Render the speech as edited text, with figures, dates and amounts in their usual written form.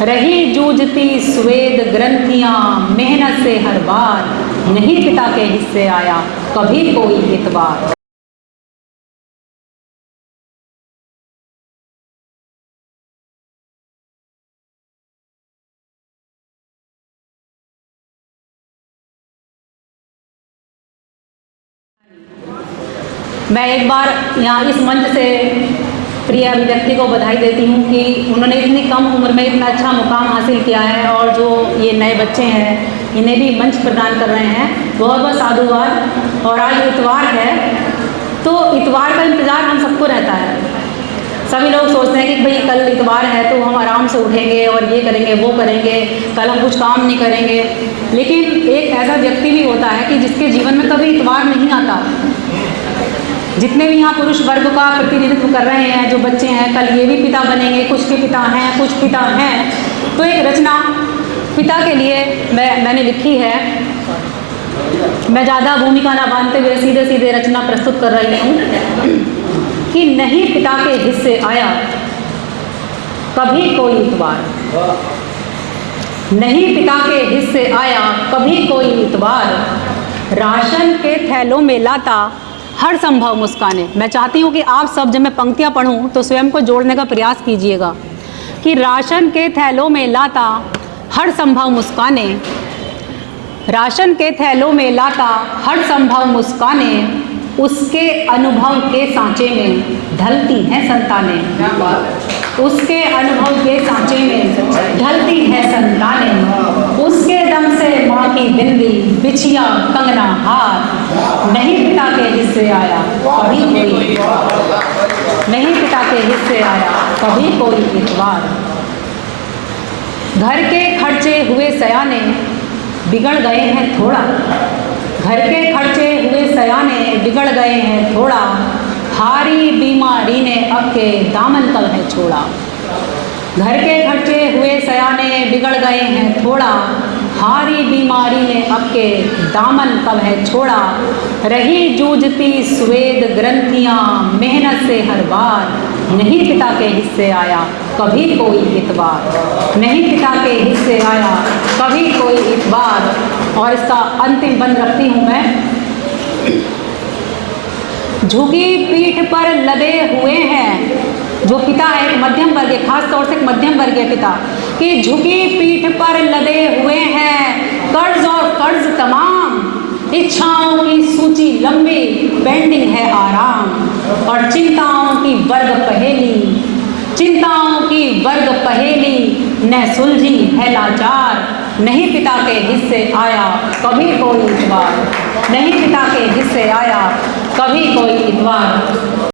रही जूझती स्वेद ग्रंथियां मेहनत से हर बार, नहीं पिता के हिस्से आया कभी कोई इतबार। मैं एक बार यहाँ इस मंच से प्रिय अभिव्यक्ति को बधाई देती हूँ कि उन्होंने इतनी कम उम्र में इतना अच्छा मुकाम हासिल किया है, और जो ये नए बच्चे हैं इन्हें भी मंच प्रदान कर रहे हैं। बहुत बहुत साधुवाद। और आज इतवार है, तो इतवार का इंतज़ार हम सबको रहता है। सभी लोग सोचते हैं कि भाई कल इतवार है तो हम आराम से उठेंगे और ये करेंगे वो करेंगे, कल हम कुछ काम नहीं करेंगे। लेकिन एक ऐसा व्यक्ति भी होता है कि जिसके जीवन में कभी इतवार नहीं आता। जितने भी यहाँ पुरुष वर्ग का प्रतिनिधित्व कर रहे हैं, जो बच्चे हैं, कल ये भी पिता बनेंगे, कुछ के पिता हैं, कुछ पिता हैं। तो एक रचना पिता के लिए मैंने लिखी है। मैं ज़्यादा भूमिका ना बांधते हुए सीधे सीधे रचना प्रस्तुत कर रही हूँ कि नहीं पिता के हिस्से आया कभी कोई इतवार, नहीं पिता के हिस्से आया कभी कोई इतवार, राशन के थैलों में लाता हर संभव मुस्काने। मैं चाहती हूँ कि आप सब जब मैं पंक्तियाँ पढ़ूँ तो स्वयं को जोड़ने का प्रयास कीजिएगा कि राशन के थैलों में लाता हर संभव मुस्काने, राशन के थैलों में लाता हर संभव मुस्काने, उसके अनुभव के सांचे में ढलती हैं संतानें, उसके अनुभव के सांचे में ढलती है संतानें, उसके दम से माँ की बिंदी बिछिया कंगना हार, नहीं पिता के हिस्से आया कभी कोई, नहीं पिता के हिस्से आया कभी कोई इतवार। घर के खर्चे हुए सयाने बिगड़ गए हैं थोड़ा, घर के खर्चे हुए सयाने बिगड़ गए हैं थोड़ा, हारी बीमारी ने अब के दामन कब है छोड़ा, घर के खर्चे हुए सयाने बिगड़ गए हैं थोड़ा, हारी बीमारी ने अब के दामन कब है छोड़ा, रही जूझती स्वेद ग्रंथियां मेहनत से हर बार, नहीं पिता के हिस्से आया कभी कोई इतबार, नहीं पिता के हिस्से आया कभी कोई इतबार। और इसका अंतिम बंद रखती हूँ मैं। झुकी पीठ पर लदे हुए हैं, जो पिता है एक मध्यम वर्गीय, खास तौर से एक मध्यम वर्गीय पिता, कि झुकी पीठ पर लदे हुए हैं कर्ज और कर्ज तमाम, इच्छाओं की सूची लंबी पेंडिंग है आराम, और चिंताओं की वर्ग पहेली, चिंताओं की वर्ग पहेली न सुलझी है लाचार, नहीं पिता के हिस्से आया कभी कोई इतवार, नहीं पिता के हिस्से आया कभी कोई इतवार।